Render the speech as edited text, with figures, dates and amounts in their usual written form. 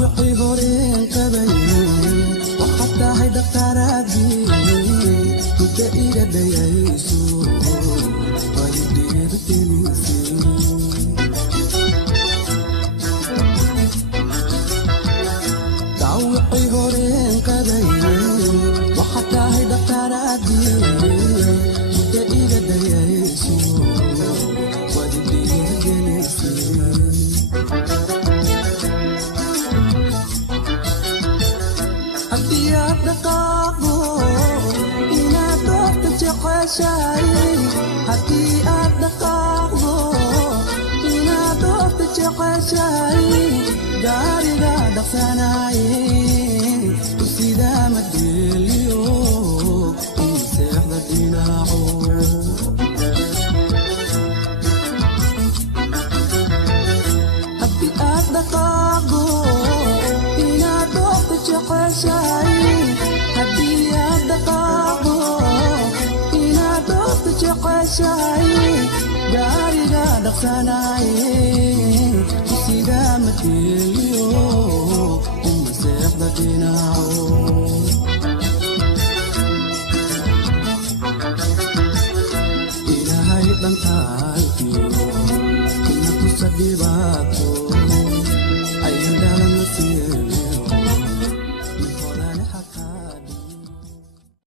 dhaawacii horeen qabaye waxaad tahay dhaqtaaraadii muddo iga dhayayso wali dhiirgelisay dhaawacii horeen qabaye waxaad tahay dhaqtaaraadii muddo iga dhayayso wali dhiirgelisay dhaqaaqo inaad doorta jeceshahay haddii aad dhaqaaqdo inaad doorta jeceshahay gaariga dhaqsanaaye sidaa madeliyo ii seexda dhinaaco haddii aad dhaqaaqdo inaad doorta jeceshahay haddii aad dhaqaaqdo inaad doorta jeceshahay gaariga dhaqsanaaye sidaa madeliyo uma seexda dhinaaco ilaahay dhankaalkiyo ina kusa dhibaato ayan dhalama siiyey